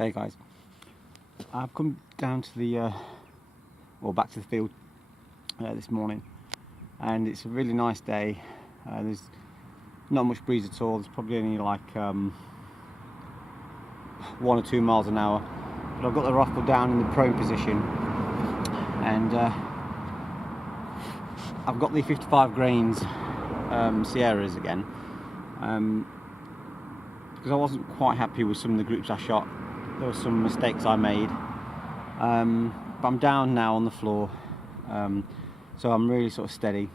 Hey guys, I've come down to the, back to the field this morning, and it's a really nice day. There's not much breeze at all. There's probably only like 1 or 2 miles an hour, but I've got the rifle down in the prone position, and I've got the 55 grains Sierras again, because I wasn't quite happy with some of the groups I shot. There were some mistakes I made, but I'm down now on the floor, so I'm really sort of steady.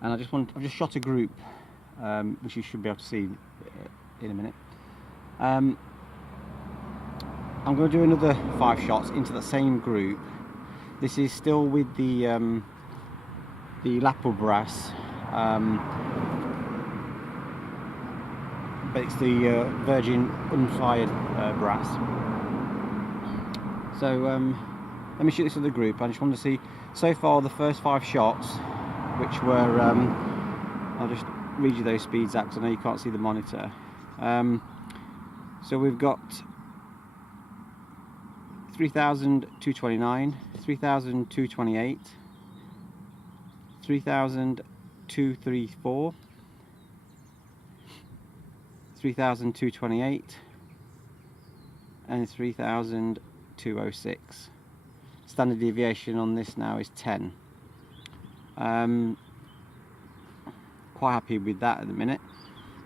And I've just shot a group, which you should be able to see in a minute. I'm going to do another 5 shots into the same group. This is still with the lapel brass, but it's the virgin unfired brass. So let me shoot this other group. I just want to see so far the first 5 shots, which were I'll just read you those speeds out because I know you can't see the monitor. So we've got 3,229, 3,228, 3,234, 3,228, and 3,206. Standard deviation on this now is 10. Quite happy with that at the minute.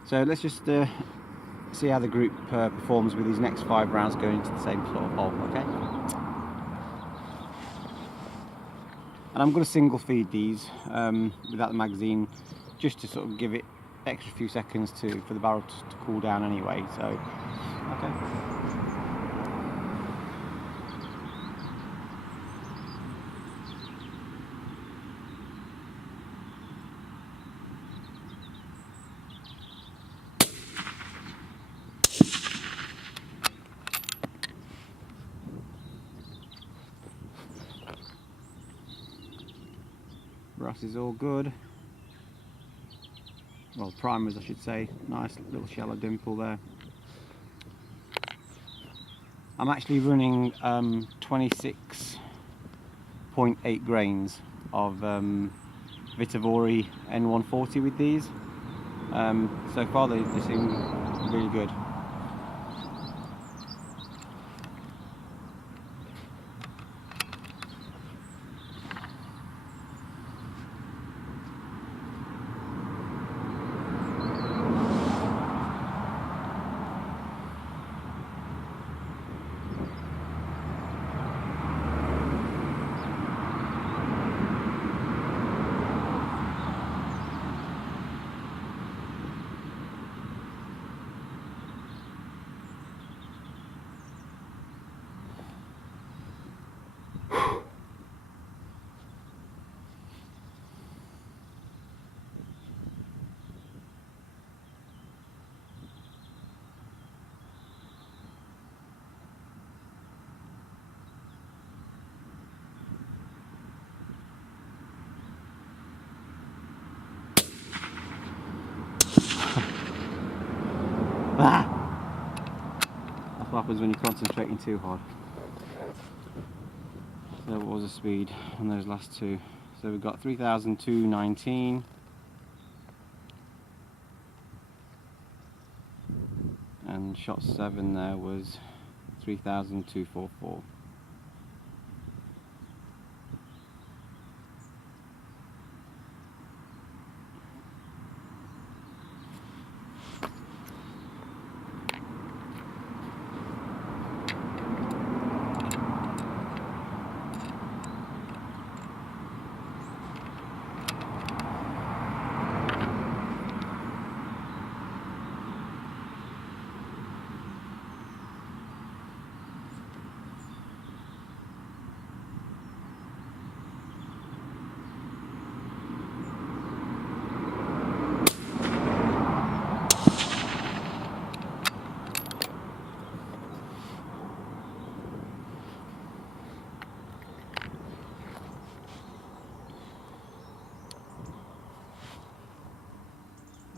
So let's just see how the group performs with these next 5 rounds going into the same sort of hole, okay? And I'm going to single feed these without the magazine, just to sort of give it extra few seconds for the barrel to cool down anyway. So, okay. Brass is all good. Well, primers I should say. Nice little shallow dimple there. I'm actually running 26.8 grains of Vitavori N140 with these. So far they seem really good. That's what happens when you're concentrating too hard. So what was the speed on those last 2? So we've got 3,219, and shot 7 there was 3,244.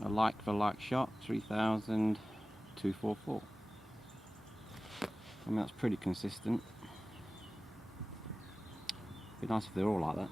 A like for like shot, 3,244. I mean, that's pretty consistent. Be nice if they're all like that.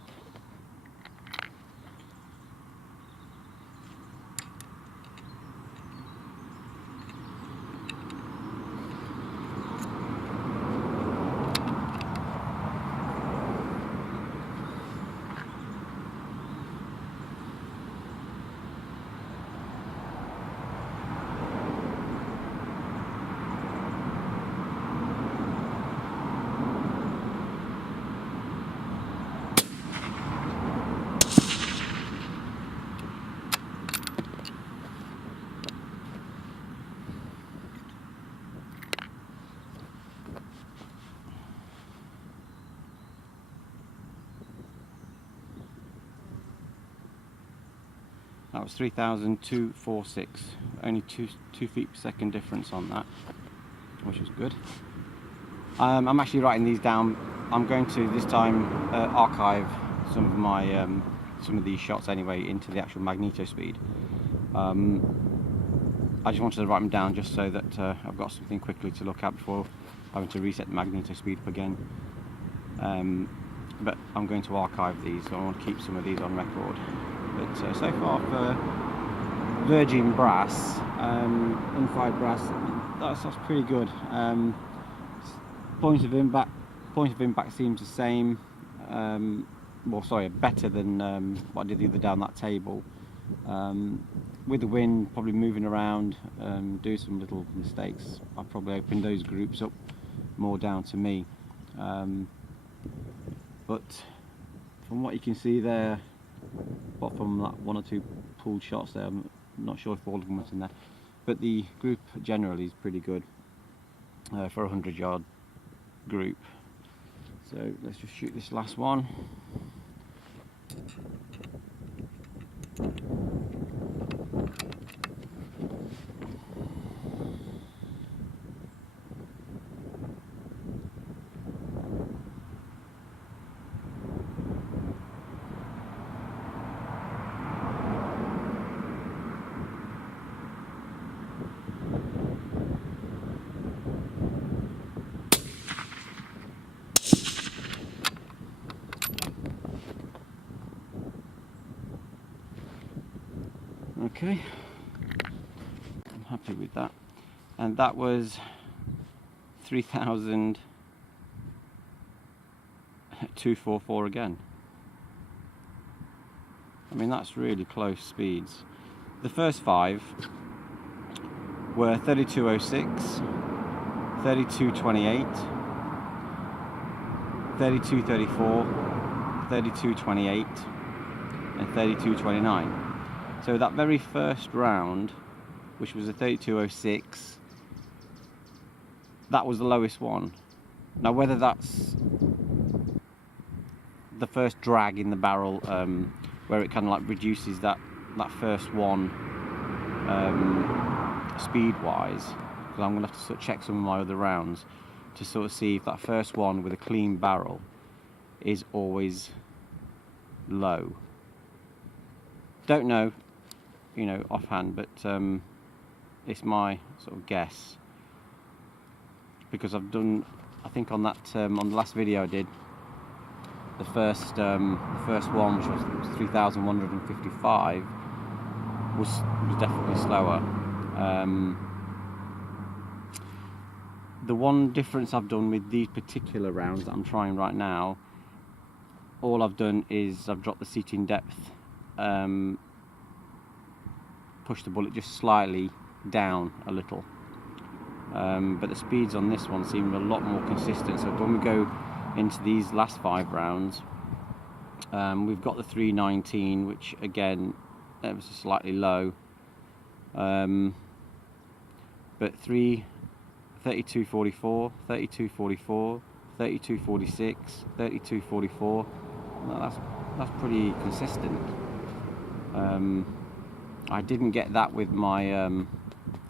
That was 3,246. Only two feet per second difference on that, which is good. I'm actually writing these down. I'm going to this time archive some of my some of these shots anyway into the actual Magneto speed. I just wanted to write them down just so that I've got something quickly to look at before having to reset the Magneto speed up again. But I'm going to archive these, so I want to keep some of these on record. But so far for virgin brass, unfired brass, that's pretty good. Point of impact seems the same. Well, sorry, better than what I did the other day down that table. With the wind probably moving around, do some little mistakes. I'll probably open those groups up more down to me. But from what you can see there, apart from that one or two pulled shots there, I'm not sure if all of them was in there, but the group generally is pretty good for a 100-yard group. So let's just shoot this last one. Okay, I'm happy with that. And that was 3,244 again. I mean, that's really close speeds. The first 5 were 3206, 3228, 3234, 3228 and 3229. So that very first round, which was a 3206, that was the lowest one. Now whether that's the first drag in the barrel, where it kind of like reduces that first one speed-wise, because I'm going to have to sort of check some of my other rounds to sort of see if that first one with a clean barrel is always low. Don't know, you know, offhand, but it's my sort of guess, because I've done, I think on that on the last video I did, the first one, which was 3,155, was definitely slower. The one difference I've done with these particular rounds that I'm trying right now, all I've done is I've dropped the seating depth, pushed the bullet just slightly down a little, but the speeds on this one seem a lot more consistent. So when we go into these last 5 rounds, we've got the 319, which again it was slightly low, but 3244, 3244, 3246, 3244. That's pretty consistent. I didn't get that with my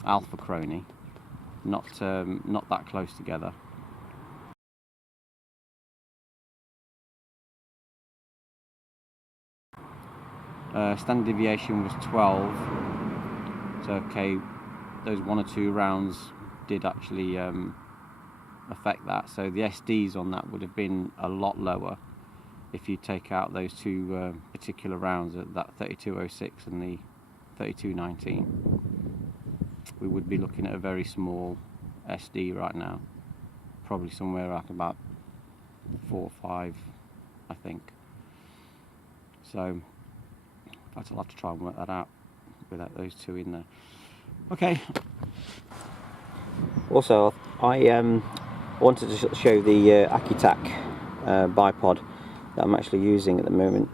Alpha Crony, not that close together. Standard deviation was 12, so okay, those 1 or 2 rounds did actually affect that. So the SDs on that would have been a lot lower if you take out those two particular rounds, at that 3206 and the 3219. We would be looking at a very small SD right now, probably somewhere like about 4 or 5, I think. So in fact I'll have to try and work that out without those two in there. Okay. Also, I wanted to show the Accutac bipod that I'm actually using at the moment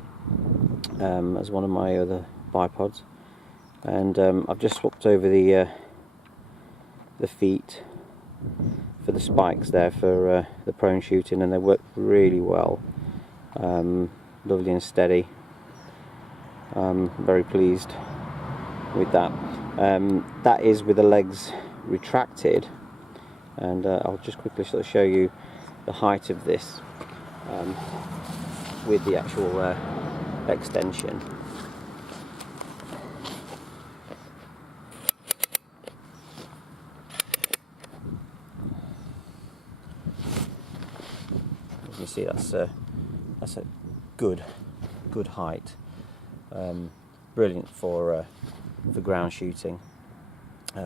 as one of my other bipods, and I've just swapped over the feet for the spikes there for the prone shooting, and they work really well. Lovely and steady. Very pleased with that. That is with the legs retracted, and I'll just quickly sort of show you the height of this with the actual extension. As you see, that's a good height. Brilliant for ground shooting,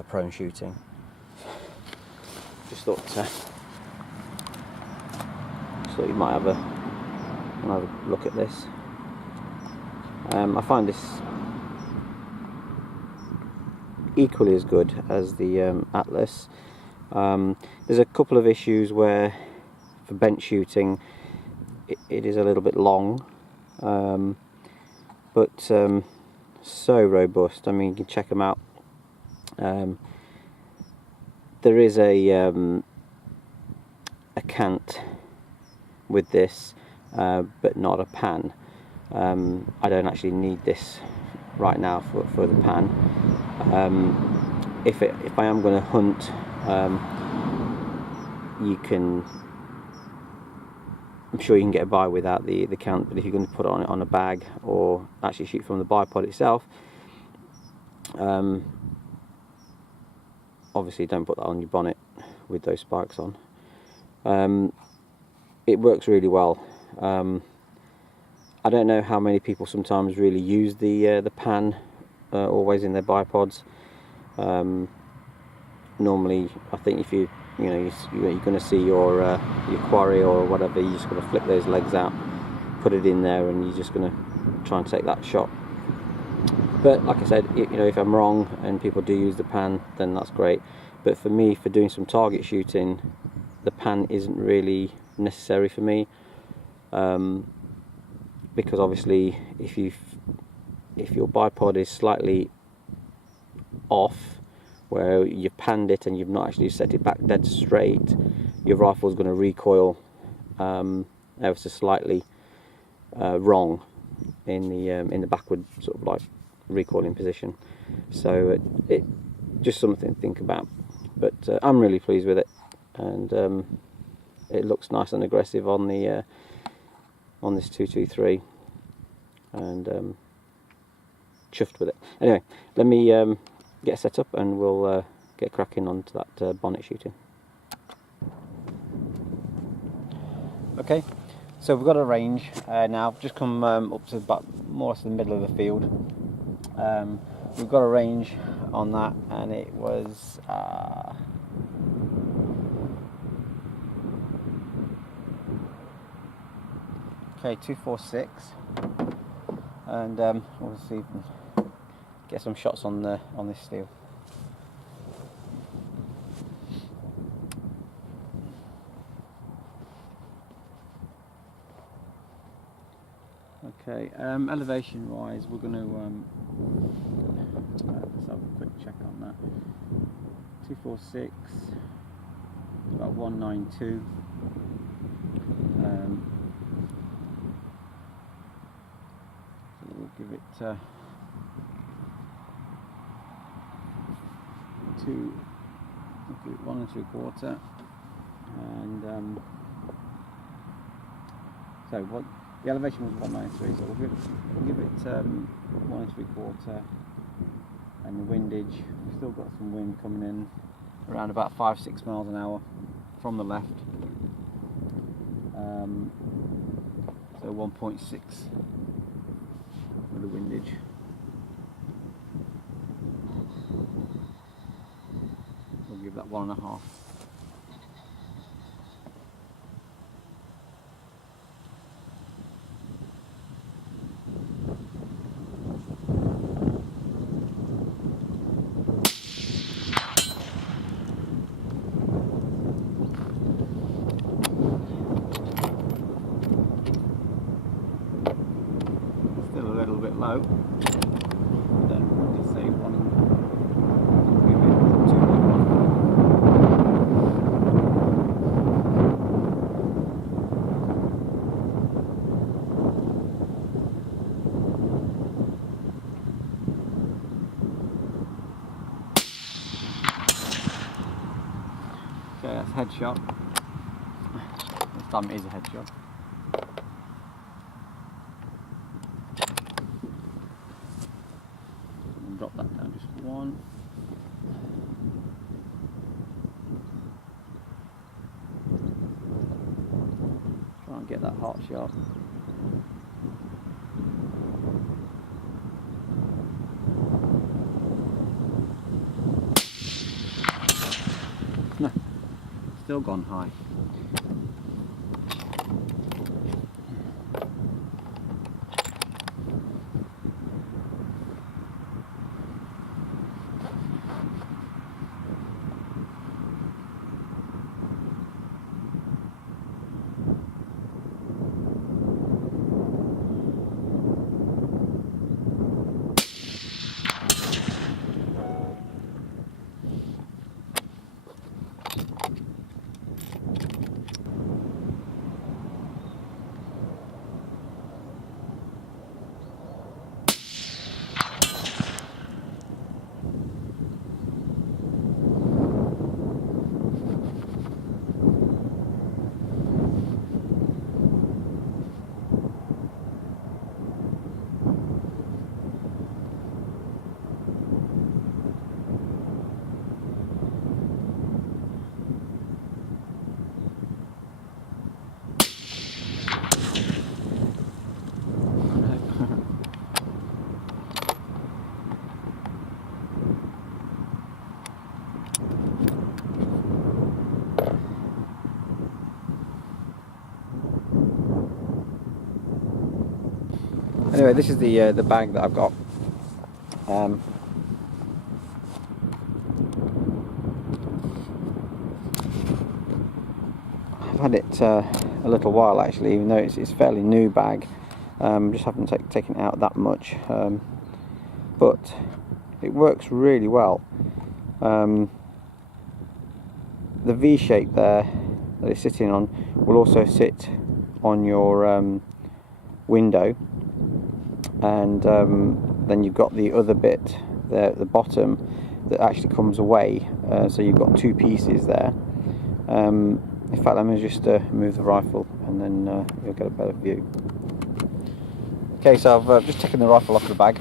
prone shooting. Just thought you might have a look at this. I find this equally as good as the Atlas. There's a couple of issues where for bench shooting it is a little bit long, but so robust. I mean, you can check them out. There is a cant with this, but not a pan. I don't actually need this right now for the pan. If I am going to hunt, I'm sure you can get by without the cant, but if you're going to put it on a bag or actually shoot from the bipod itself, obviously don't put that on your bonnet with those spikes on. It works really well. I don't know how many people sometimes really use the pan always in their bipods. Normally, I think if you're going to see your quarry or whatever, you're just going to flip those legs out, put it in there, and you're just going to try and take that shot. But like I said, if I'm wrong and people do use the pan, then that's great. But for me, for doing some target shooting, the pan isn't really necessary for me, because obviously if your bipod is slightly off, where you've panned it and you've not actually set it back dead straight, your rifle is going to recoil ever so slightly wrong in the backward sort of like recoiling position. So it just something to think about. But I'm really pleased with it, and it looks nice and aggressive on the on this 223, and chuffed with it. Anyway, let me get set up and we'll get cracking onto that bonnet shooting. Okay, so we've got a range now. I've just come up to about more or less the middle of the field. We've got a range on that, and it was okay, 246, and we'll see if we can get some shots on this steel. Okay, elevation wise, we're going to let's have a quick check on that. 246, about 192. So we'll give it 1 3/4, and so what the elevation was 193, so we'll give it 1 3/4, and the windage, we've still got some wind coming in around about 5-6 miles an hour, from the left. So 1.6 with the windage. We'll give that 1.5. Still a little bit low. Then we'll just say one. Give it 2.1. Okay, that's headshot. This time it is a headshot. Drop that down just one. Try and get that hot shot. No, still gone high. Anyway, this is the bag that I've got. I've had it a little while actually, even though it's a fairly new bag. Just haven't taken it out that much, but it works really well. The V shape there that it's sitting on will also sit on your window, and then you've got the other bit there at the bottom that actually comes away, so you've got two pieces there. In fact, let me just move the rifle and then you'll get a better view. Okay, so I've just taken the rifle off the bag.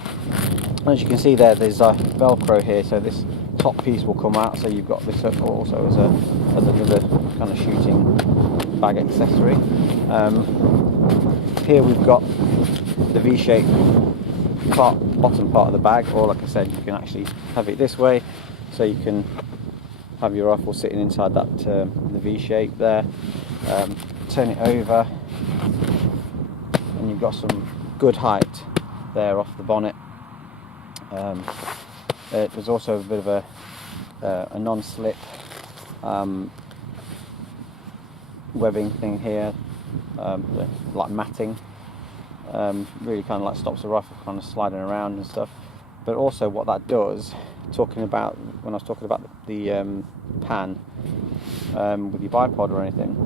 As you can see there's Velcro here, so this top piece will come out, so you've got this also as another kind of shooting bag accessory. Here we've got the V-shaped bottom part of the bag, or like I said, you can actually have it this way, so you can have your rifle sitting inside that the V-shape there. Turn it over and you've got some good height there off the bonnet. There's also a bit of a non-slip webbing thing here, like matting. Really kind of like stops the rifle kind of sliding around and stuff. But also what that does, when I was talking about the pan with your bipod or anything,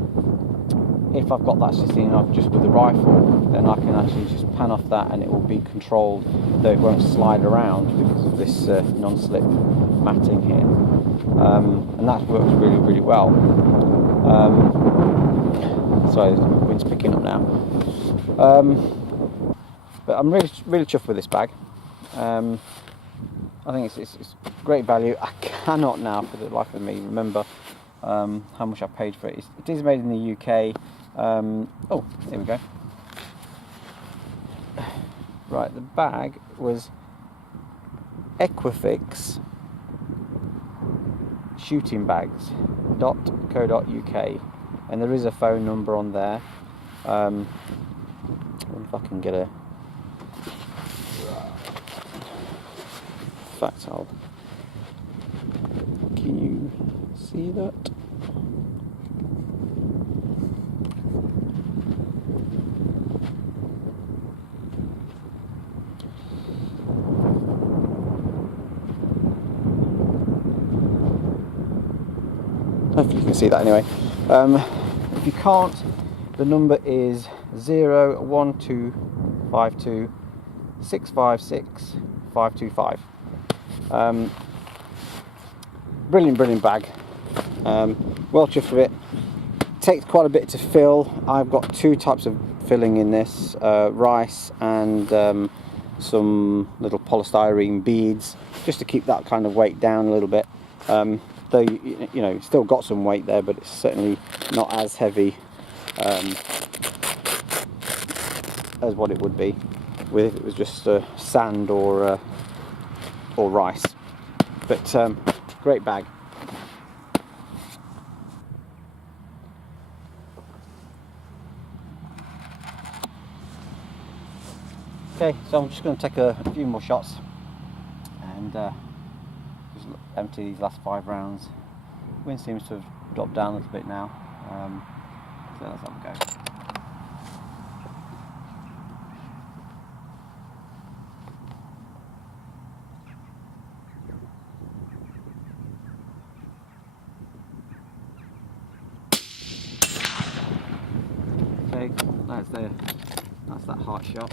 if I've got that sitting up just with the rifle, then I can actually just pan off that and it will be controlled, though it won't slide around because of this non-slip matting here. And that works really, really well. Sorry, the wind's picking up now. But I'm really chuffed with this bag. I think it's great value. I cannot now, for the life of me, remember how much I paid for it. It is made in the UK. Oh, here we go. Right, the bag was Equifix shooting bags.co.uk, and there is a phone number on there. I wonder if I can get a factile. Can you see that? Hopefully you can see that anyway. If you can't, the number is 01252 656 525. Brilliant bag. Well chuffed with it. Takes quite a bit to fill. I've got two types of filling in this, rice and some little polystyrene beads, just to keep that kind of weight down a little bit. Though you know, still got some weight there, but it's certainly not as heavy as what it would be if it was just sand or rice. But great bag. Okay, so I'm just going to take a few more shots and just empty these last 5 rounds. Wind seems to have dropped down a little bit now, so let's have a go. Okay, that's that heart shot.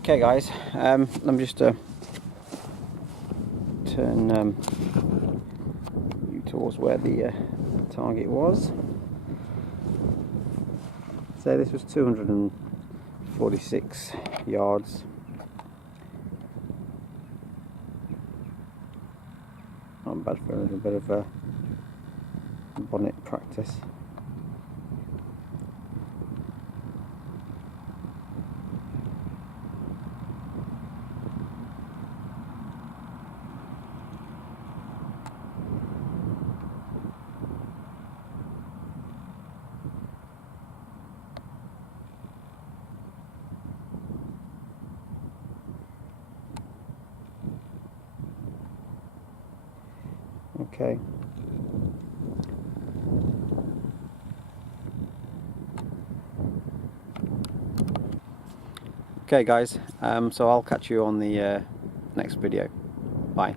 Okay guys, let me just turn you towards where the target was. So this was 246 yards. Not bad for a little bit of bonnet practice. Okay. Okay guys, so I'll catch you on the next video. Bye.